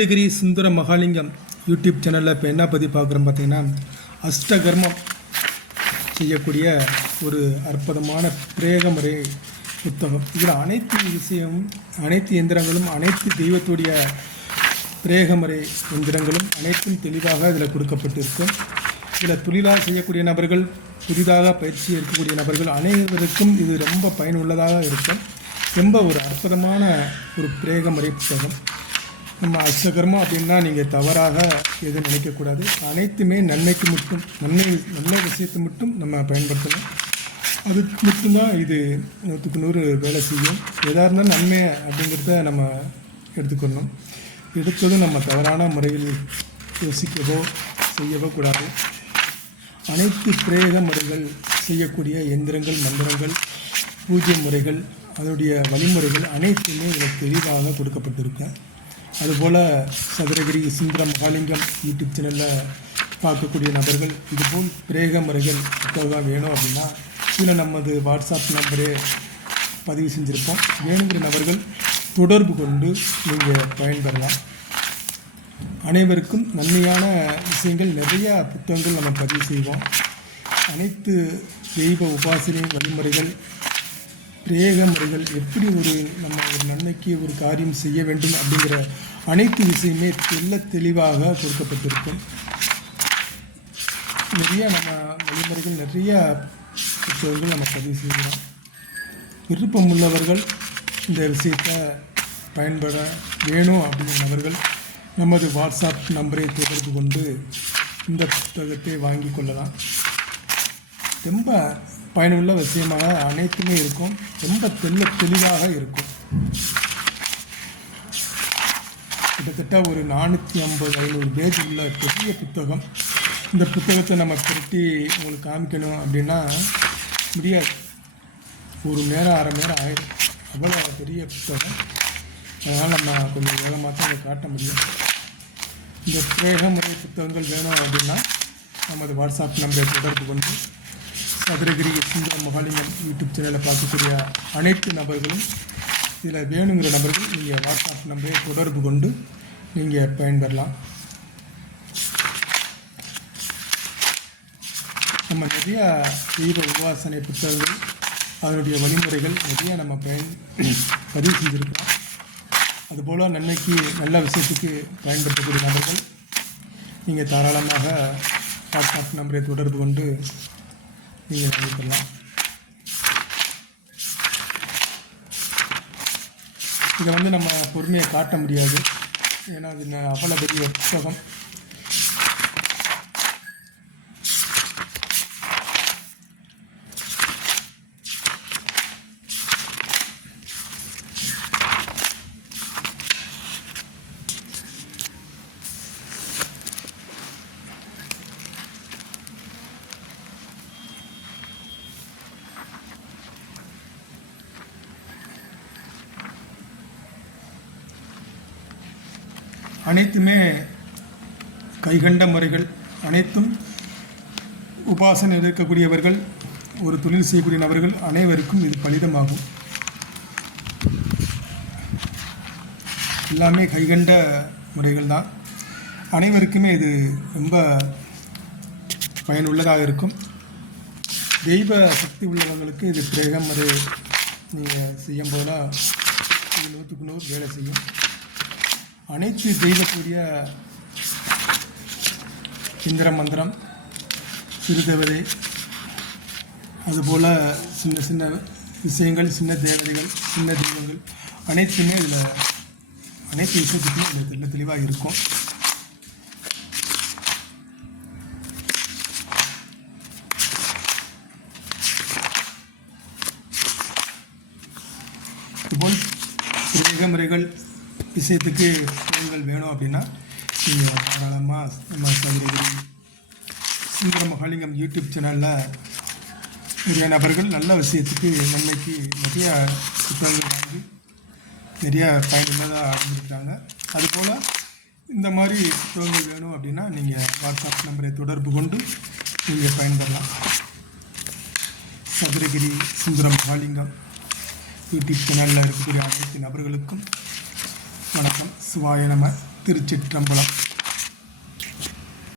கிரி சுந்தர Mahalingam YouTube சேனலில் இப்போ என்ன பற்றி பார்க்குறோம் பார்த்தீங்கன்னா அஷ்டகர்மம் செய்யக்கூடிய ஒரு அற்புதமான பிரேக முறை புத்தகம். இதில் அனைத்து விஷயமும் அனைத்து எந்திரங்களும் அனைத்து தெய்வத்துடைய பிரேக முறை எந்திரங்களும் அனைத்தும் தெளிவாக இதில் கொடுக்கப்பட்டிருக்கும். இதில் தொழிலாக செய்யக்கூடிய நபர்கள் புதிதாக பயிற்சி எடுக்கக்கூடிய நபர்கள் அனைவருக்கும் இது ரொம்ப பயனுள்ளதாக இருக்கும். ரொம்ப ஒரு அற்புதமான ஒரு பிரேக முறை புத்தகம். நம்ம அஷ்டகர்மம் அப்படின்னா நீங்கள் தவறாக எதுவும் நினைக்கக்கூடாது. அனைத்துமே நன்மைக்கு மட்டும் நன்மை நல்ல விஷயத்தை மட்டும் நம்ம பயன்படுத்தணும். அது மட்டும்தான் இது நூற்றுக்கு நூறு வேலை செய்யும். எதாக இருந்தாலும் நன்மை அப்படிங்கிறத நம்ம எடுத்துக்கணும் எடுத்ததும் நம்ம தவறான முறையில் யோசிக்கவோ செய்யவோ கூடாது. அனைத்து பிரேத முறைகள் செய்யக்கூடிய எந்திரங்கள் மந்திரங்கள் பூஜை முறைகள் அதனுடைய வழிமுறைகள் அனைத்துமே இதில் தெளிவாக கொடுக்கப்பட்டிருக்கேன் அதுபோல் சதுரகிரி சுந்தர மகாலிங்கம் யூடியூப் சேனலில் பார்க்கக்கூடிய நபர்கள் இதுபோல் பிரேக முறைகள் புத்தகம் வேணும் அப்படின்னா கீழே நமது வாட்ஸ்அப் நம்பரே பதிவு செஞ்சுருப்போம். வேணுங்கிற நபர்கள் தொடர்பு கொண்டு நீங்கள் பயன்பெறலாம். அனைவருக்கும் நன்மையான விஷயங்கள் நிறையா புத்தகங்கள் நம்ம பதிவு செய்வோம். அனைத்து தெய்வ உபாசனை வழிமுறைகள் பிரேக முறைகள் எப்படி ஒரு நம்ம ஒரு நன்மைக்கு ஒரு காரியம் செய்ய வேண்டும் அப்படிங்கிற அனைத்து விஷயமே தெல்ல தெளிவாக கொடுக்கப்பட்டிருக்கும். நிறைய நம்ம வழிமுறைகள் நிறைய புத்தகங்கள் நம்ம பதிவு செய்கிறோம். விருப்பம் உள்ளவர்கள் இந்த விஷயத்தை பயன்பட வேணும் அப்படிங்கிற நபர்கள் நமது வாட்ஸ்அப் நம்பரை தொடர்பு கொண்டு இந்த புத்தகத்தை வாங்கி கொள்ளலாம். ரொம்ப பயனுள்ள விஷயமாக அனைத்துமே இருக்கும். ரொம்ப தெல்ல தெளிவாக இருக்கும். கிட்டத்தட்ட ஒரு நானூற்றி ஐம்பது ஐநூறு பேஜ் உள்ள பெரிய புத்தகம். இந்த புத்தகத்தை நம்ம புரட்டி உங்களுக்கு காமிக்கணும் அப்படின்னா முடியாது. ஒரு நேரம் அரை நேரம் ஆயிடும். அவ்வளோ பெரிய புத்தகம். அதனால் நம்ம கொஞ்சம் வேகமாக தான் அதை காட்ட முடியும். இந்த பிரேக முறை புத்தகங்கள் வேணும் அப்படின்னா நமது வாட்ஸ்அப் நம்பரை தொடர்பு கொண்டு சதுரகிரி சுந்தர மகாலிங்கம் யூடியூப் சேனலில் பார்க்கக்கூடிய அனைத்து நபர்களும் இதில் வேணுங்கிற நபர்கள் நீங்கள் வாட்ஸ்அப் நம்பரை தொடர்பு கொண்டு நீங்கள் பயன்பெறலாம். நம்ம நிறைய தெய்வ உபாசனை புத்தகங்கள் அதனுடைய வழிமுறைகள் நிறைய நம்ம பயன் பதிவு செஞ்சுருக்கோம் அதுபோல் நன்மைக்கு நல்ல விஷயத்துக்கு பயன்படுத்தக்கூடிய நபர்கள் நீங்கள் தாராளமாக வாட்ஸ்அப் நம்பரை தொடர்பு கொண்டு நீங்கள் வாங்கிக்கலாம் இதை வந்து நம்ம பொறுமையை காட்ட முடியாது. ஏன்னா அது ந- அவ்வளோ பெரிய புத்தகம். அனைத்துமே கைகண்ட முறைகள். அனைத்தும் உபாசனை இருக்கக்கூடியவர்கள் ஒரு தொழில் செய்யக்கூடிய நபர்கள் அனைவருக்கும் இது பலிதமாகும். எல்லாமே கைகண்ட முறைகள் தான். அனைவருக்குமே இது ரொம்ப பயனுள்ளதாக இருக்கும். தெய்வ சக்தி உள்ளவங்களுக்கு இது பிரேகம் அது நீங்கள் செய்யும் போதெல்லாம் இது நூற்றுக்கு நூறு வேலை செய்யும். அனைத்து தெய்வக்கூடிய இந்திர மந்திரம் சிறுதேவதை அதுபோல் சின்ன சின்ன விஷயங்கள் சின்ன தேவதைகள் சின்ன தெய்வங்கள் அனைத்துமே இதில் அனைத்து விஷயத்துக்கும் இதில் தெல்ல தெளிவாக இருக்கும். இதுபோல் பிரேக முறைகள் விஷயத்துக்கு பொருள்கள் வேணும் அப்படின்னா நீங்கள் தாராளமாக நம்ம சதுரகிரி சுந்தர மகாலிங்கம் யூடியூப் சேனலில் நிறைய நபர்கள் நல்ல விஷயத்துக்கு நன்மைக்கு நிறைய புத்தகங்கள் வாங்கி நிறைய பயனுள்ளதாக அடைஞ்சிருக்காங்க. அதுபோல் இந்த மாதிரி புத்தகங்கள் வேணும் அப்படின்னா நீங்கள் வாட்ஸ்அப் நம்பரை தொடர்பு கொண்டு நீங்கள் பயன்பெறலாம். சதுரகிரி சுந்தரம் மகாலிங்கம் யூடியூப் சேனலில் இருக்கக்கூடிய அனைத்து நபர்களுக்கும் வணக்கம். சிவாய நம திருச்சிற்றம்பலம்.